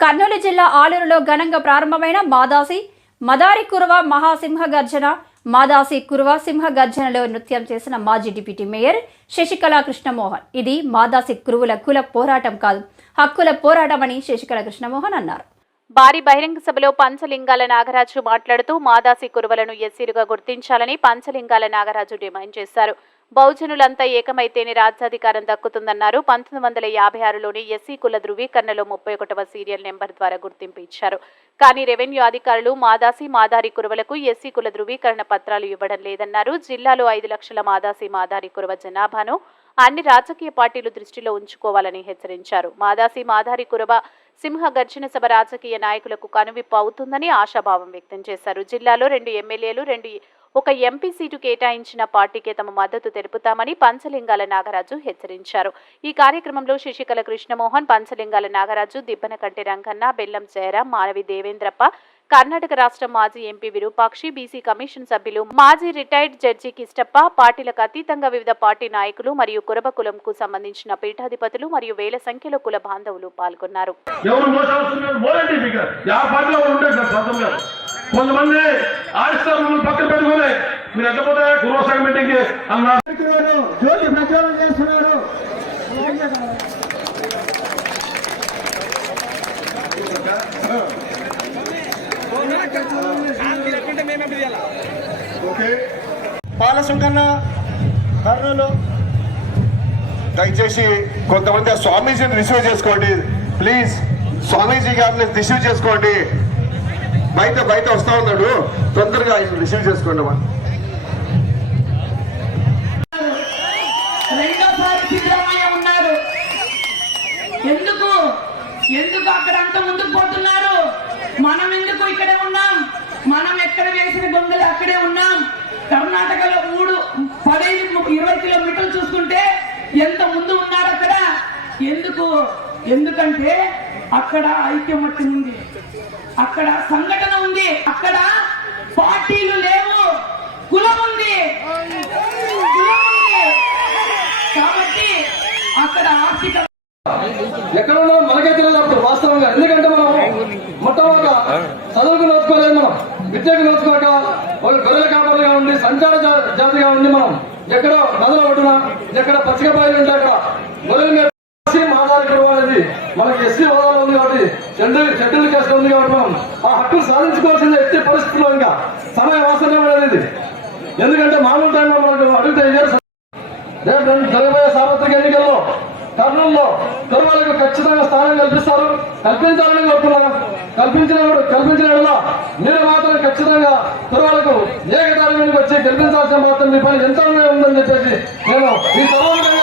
కర్నూలు జిల్లా ఆలూరులో ఘనంగా ప్రారంభమైన మాదాసి మదారి కురువ మహాసింహ గర్జన మాదాసి కురువ సింహ గర్జనలో నృత్యం చేసిన మాజీ డిప్యూటీ మేయర్ శశికళ కృష్ణమోహన్. ఇది మాదాసి కురువుల కుల పోరాటం కాదు, హక్కుల పోరాటమని శశికళ కృష్ణమోహన్ అన్నారు. భారీ బహిరంగ సభలో పంచలింగాల నాగరాజు మాట్లాడుతూ మాదాసి కురువలను ఎస్సీలుగా గుర్తించాలని పంచలింగాల నాగరాజు డిమాండ్ చేశారు. బహుజనులంతా ఏకమైతేనే రాజ్యాధికారం దక్కుతుందన్నారు. 1956లోని ఎస్సీ కుల ధృవీకరణలో 31వ సీరియల్ నెంబర్ ద్వారా గుర్తింపు ఇచ్చారు. కానీ రెవెన్యూ అధికారులు మాదారి కురువలకు ఎస్సీ కుల ధృవీకరణ పత్రాలు ఇవ్వడం లేదన్నారు. జిల్లాలో 5 లక్షల మాదారి కురువ జనాభాను అన్ని రాజకీయ పార్టీలు దృష్టిలో ఉంచుకోవాలని హెచ్చరించారు. మాదారి కురువ సింహ గర్జన సభ రాజకీయ నాయకులకు కనువిప్పు అవుతుందని ఆశాభావం వ్యక్తం చేశారు. జిల్లాలో 2 ఎమ్మెల్యేలు, ఒక ఎంపీ సీటు కేటాయించిన పార్టీకే తమ మద్దతు తెలుపుతామని పంచలింగాల నాగరాజు హెచ్చరించారు. ఈ కార్యక్రమంలో శశికళ కృష్ణమోహన్, పంచలింగాల నాగరాజు, దిబ్బనకంటి రంగన్న, బెల్లం జయరాం, మానవి దేవేంద్రప్ప, కర్ణాటక రాష్ట్ర మాజీ ఎంపీ విరూపాక్షి, బీసీ కమిషన్ సభ్యులు, మాజీ రిటైర్డ్ జడ్జి కిష్టప్ప, పార్టీలకు అతీతంగా వివిధ పార్టీ నాయకులు మరియు కురబ కులంకు సంబంధించిన పీఠాధిపతులు మరియు వేల సంఖ్యలో కుల బాంధవులు పాల్గొన్నారు. కొంతమంది ఆడిస్తారు పక్కన పెట్టుకుని మీరు ఎట్టపోతే గురువసాగ మీటింగ్ జ్యోతి ప్రచారం చేస్తున్నారు. పాలసుంకన్న కర్నూలు, దయచేసి కొంతమంది ఆ స్వామీజీని రిసీవ్ చేసుకోండి ప్లీజ్. స్వామీజీ గారిని రిసీవ్ చేసుకోండి. బయట వస్తా ఉన్నాడు, తొందరగా ఆయన రిసీవ్ చేసుకోండి. రెండోసారి సిద్ధరామయ్య ఉన్నారు. ఎందుకు అక్కడ అంత ముందుకు పోతున్నారు? మనం ఎందుకు ఇక్కడే ఉన్నాం? మనం ఎక్కడ వేసిన గొంగలు అక్కడే ఉన్నాం. కర్ణాటకలో 15-20 కిలోమీటర్లు చూస్తుంటే ఎంత ముందు ఉన్నారు అక్కడ. ఎందుకంటే అక్కడ ఐక్యమత్యం ఉంది, అక్కడ సంఘటన ఉంది, అక్కడ పార్టీలు లేవు, కులం ఉంది. కాబట్టి అక్కడ ఆర్థిక ఎక్కడున్నా మనకే తెలియదు వాస్తవంగా. ఎందుకంటే మనం మొట్టమొదట చదువుకు నోచుకోలేదు, మనం విద్యకు నోచుకోక వాళ్ళు గొర్రెల కాపరులుగా ఉండి సంచార జాతిగా ఉండి మనం ఎక్కడో నదుల ఒడ్డున ఎక్కడ పచ్చిక బాయిలు ఉంటే అక్కడ గొర్రెల మాదారి కురువ అనేది మనకి ఎస్సీ హోదాలో ఉంది కాబట్టి షెడ్యూల్ కేసు ఉంది కాబట్టి మనం ఆ హక్కును సాధించుకోవాల్సిన ఎట్టి పరిస్థితుల్లో ఇంకా సమయ వాసన అనేది. ఎందుకంటే మామూలు టైంలో మనకు అడిగితే రేపు జరగబోయే సార్వత్రిక ఎన్నికల్లో కర్నూలులో కురువలకు ఖచ్చితంగా స్థానం కల్పించాలని కోరుకున్నాను. కల్పించిన మీరు మాత్రం ఖచ్చితంగా కురువలకు ఏకతాళి మీదకి వచ్చి గెలిపించాల్సిన మాత్రం మీ పని ఎంతో ఉందని చెప్పేసి నేను ఈ సభలో